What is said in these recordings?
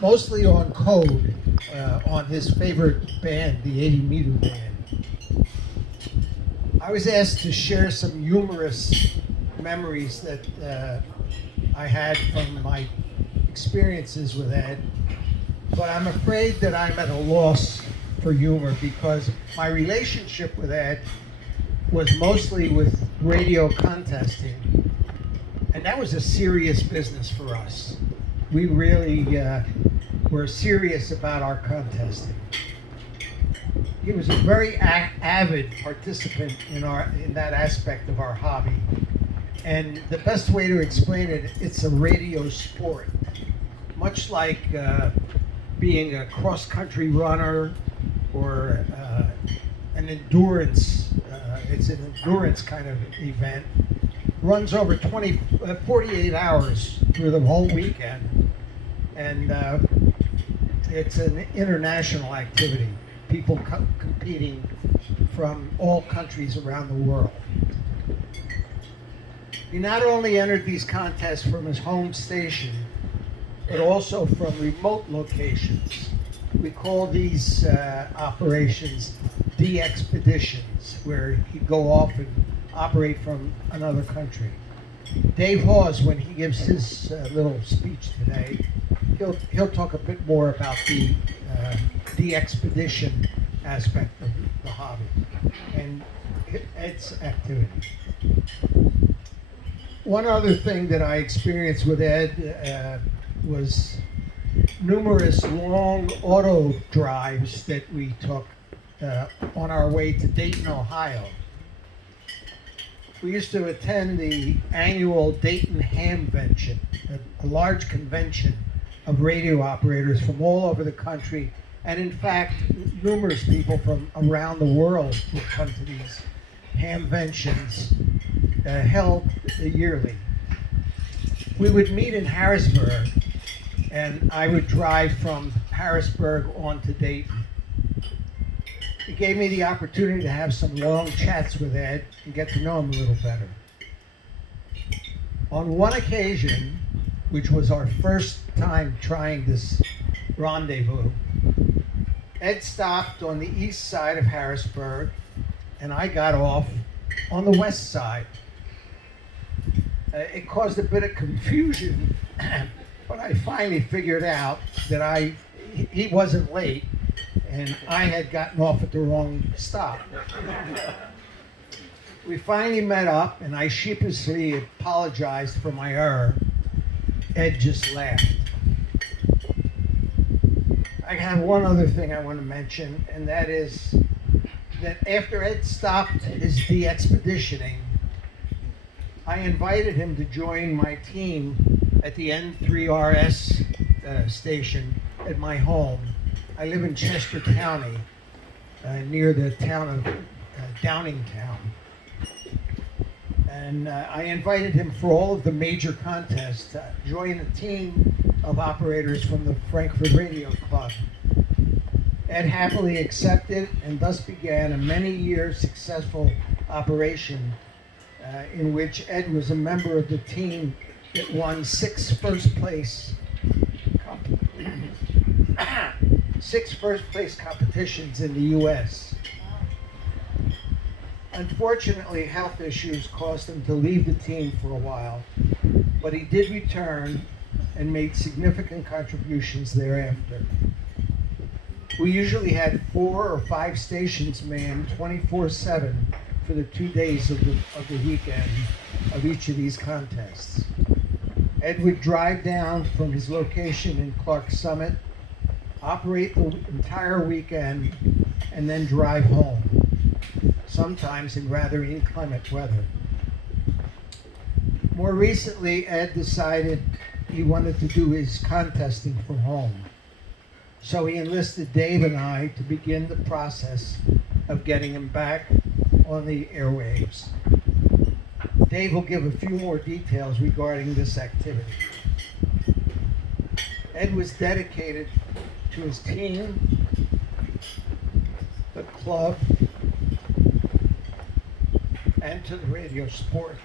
mostly on code, on his favorite band, the 80 Meter Band. I was asked to share some humorous memories that I had from my experiences with Ed, but I'm afraid that I'm at a loss for humor because my relationship with Ed was mostly with radio contesting, and that was a serious business for us. We really were serious about our contesting. He was a very avid participant in that aspect of our hobby. And the best way to explain it, it's a radio sport, much like being a cross-country runner or an endurance. It's an endurance kind of event. Runs over 48 hours through the whole weekend, and it's an international activity. People competing from all countries around the world. He not only entered these contests from his home station, but also from remote locations. We call these operations de-expeditions, where he'd go off and operate from another country. Dave Hawes, when he gives his little speech today, he'll talk a bit more about the expedition aspect of the hobby and its activity. One other thing that I experienced with Ed was numerous long auto drives that we took on our way to Dayton, Ohio. We used to attend the annual Dayton Hamvention, a large convention of radio operators from all over the country, and in fact, numerous people from around the world would come to these Hamventions held yearly. We would meet in Harrisburg, and I would drive from Harrisburg on to Dayton. It gave me the opportunity to have some long chats with Ed and get to know him a little better. On one occasion, which was our first time trying this rendezvous, Ed stopped on the east side of Harrisburg, and I got off on the west side. It caused a bit of confusion, but I finally figured out that he wasn't late, and I had gotten off at the wrong stop. We finally met up, and I sheepishly apologized for my error. Ed just laughed. I have one other thing I want to mention, and that is that after Ed stopped his de-expeditioning, I invited him to join my team at the N3RS station at my home. I live in Chester County, near the town of Downingtown. And I invited him for all of the major contests to join a team of operators from the Frankfurt Radio Club. Ed happily accepted, and thus began a many-year successful operation in which Ed was a member of the team that won six first-place competitions in the U.S. Unfortunately, health issues caused him to leave the team for a while, but he did return and made significant contributions thereafter. We usually had 4 or 5 stations manned 24/7 for the 2 days of the weekend of each of these contests. Ed would drive down from his location in Clark Summit, operate the entire weekend, and then drive home, sometimes in rather inclement weather. More recently, Ed decided he wanted to do his contesting from home. So he enlisted Dave and I to begin the process of getting him back on the airwaves. Dave will give a few more details regarding this activity. Ed was dedicated to his team, the club, and to the radio sport.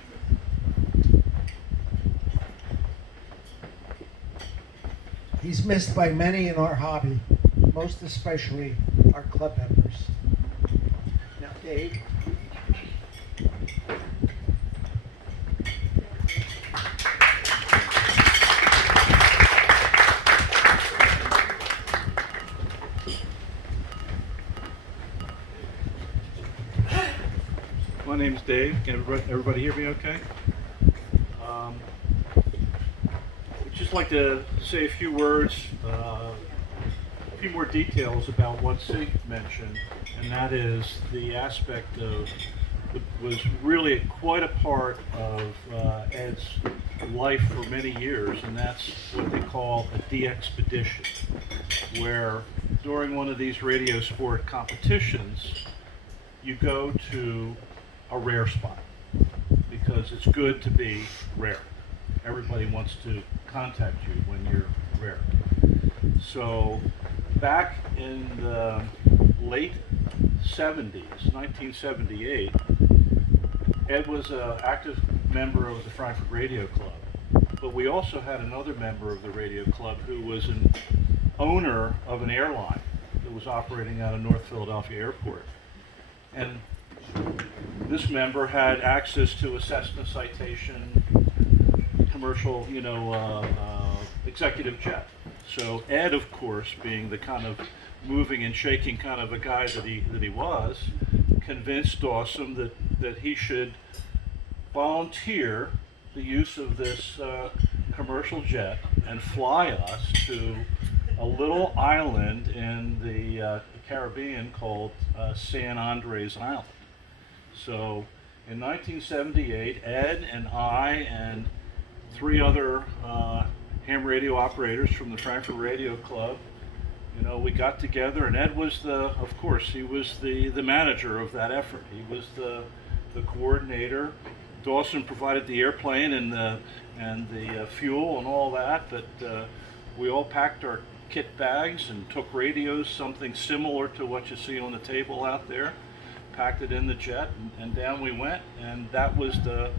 He's missed by many in our hobby, most especially our club members. Now, Dave. My name's Dave. Can everybody hear me okay? I'd just like to say a few words, a few more details about what Sig mentioned, and that is the aspect of what was really quite a part of Ed's life for many years, and that's what they call a de-expedition, where during one of these radio sport competitions, you go to a rare spot because it's good to be rare. Everybody wants to contact you when you're rare. So back in the late 70s, 1978, Ed was an active member of the Frankfurt Radio Club, but we also had another member of the radio club who was an owner of an airline that was operating out of North Philadelphia Airport. And this member had access to a Cessna Citation commercial, executive jet. So Ed, of course, being the kind of moving and shaking kind of a guy that he was, convinced Dawson that he should volunteer the use of this commercial jet and fly us to a little island in the Caribbean called San Andres Island. So in 1978, Ed and I and three other ham radio operators from the Frankfurt Radio Club, we got together, and Ed was he was the manager of that effort. He was the coordinator. Dawson provided the airplane and the fuel and all that, but we all packed our kit bags and took radios, something similar to what you see on the table out there, packed it in the jet, and down we went. And that was the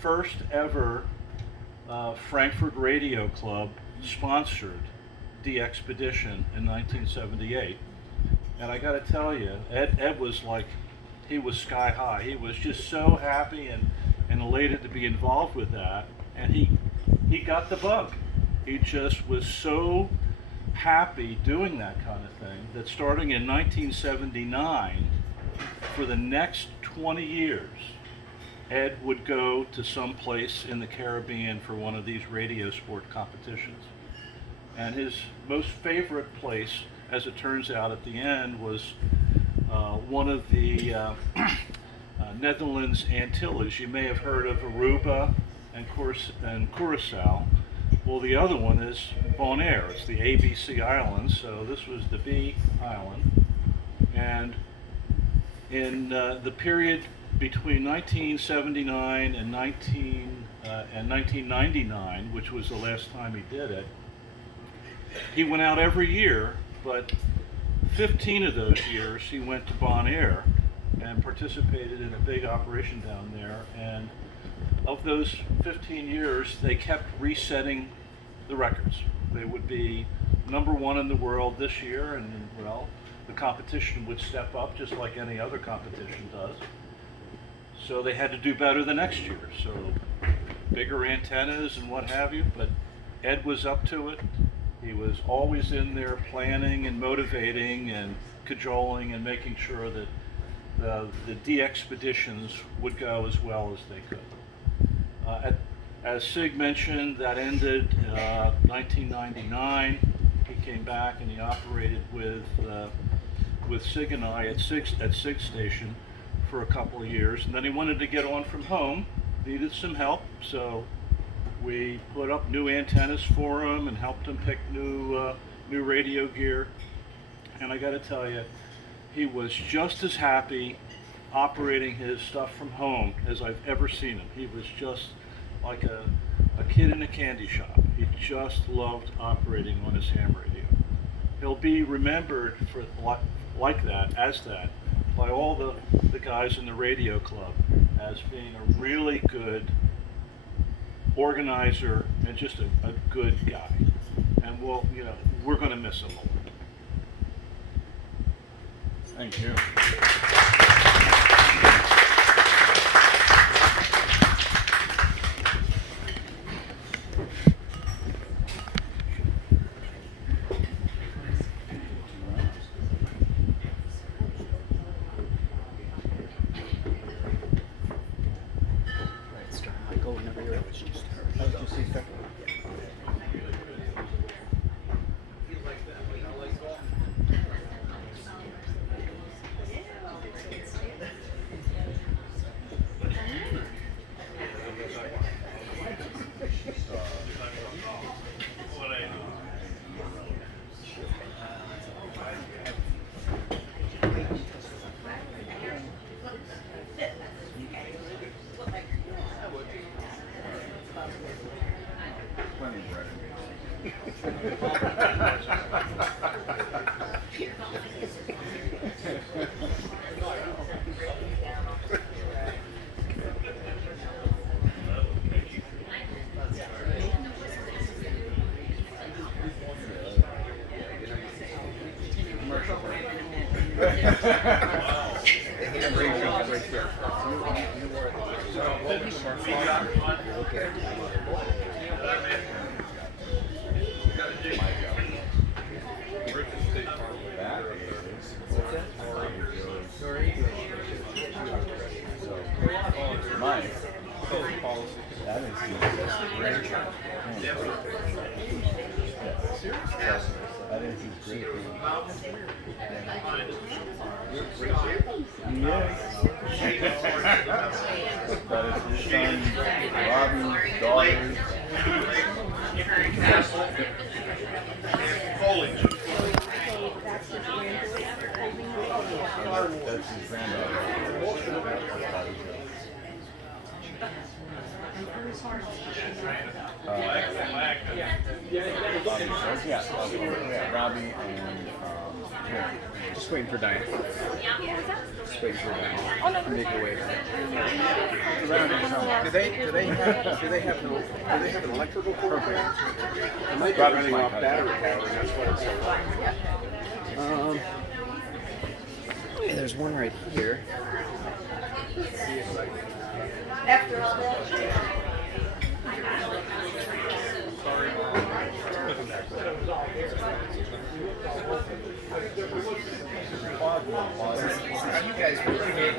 first ever Frankfurt Radio Club sponsored de-expedition in 1978. And I got to tell you, Ed was like, he was sky high. He was just so happy and elated to be involved with that. And he got the bug. He just was so happy doing that kind of thing that starting in 1979, for the next 20 years, Ed would go to some place in the Caribbean for one of these radio sport competitions. And his most favorite place, as it turns out at the end, was one of the Netherlands Antilles. You may have heard of Aruba and Curacao. Well, the other one is Bonaire. It's the ABC Islands, so this was the B Island. And in the period between 1979 and 1999, which was the last time he did it, he went out every year, but 15 of those years he went to Bonaire and participated in a big operation down there. And of those 15 years, they kept resetting the records. They would be number one in the world this year, and well, the competition would step up just like any other competition does. So they had to do better the next year. So bigger antennas and what have you, but Ed was up to it. He was always in there planning and motivating and cajoling and making sure that the de-expeditions would go as well as they could. As Sig mentioned, that ended 1999. He came back and he operated with Sig and I at Sig Station for a couple of years, and then he wanted to get on from home, needed some help, so we put up new antennas for him and helped him pick new radio gear. And I got to tell you, he was just as happy operating his stuff from home as I've ever seen him. He was just like a kid in a candy shop. He just loved operating on his ham radio. He'll be remembered for like that, by all the guys in the radio club as being a really good organizer and just a good guy. and we're going to miss him. Thank you. Michael, whenever you're ready. Plenty of bread. Commercial Mike. That is that is his great thing. Yes. That is his son, Robbie's daughters. That's his granddaughter. Robbie and Just waiting for Diane. Just waiting for Diane. Make her way. Do they have an electrical program? It might be Robbie's running my off cousin. battery power, and that's what it's so Hey, there's one right here. After all that. You guys really made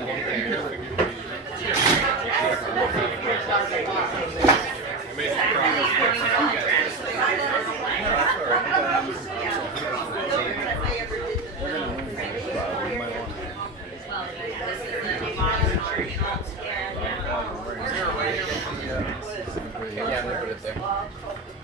Yeah, I'm gonna put it there.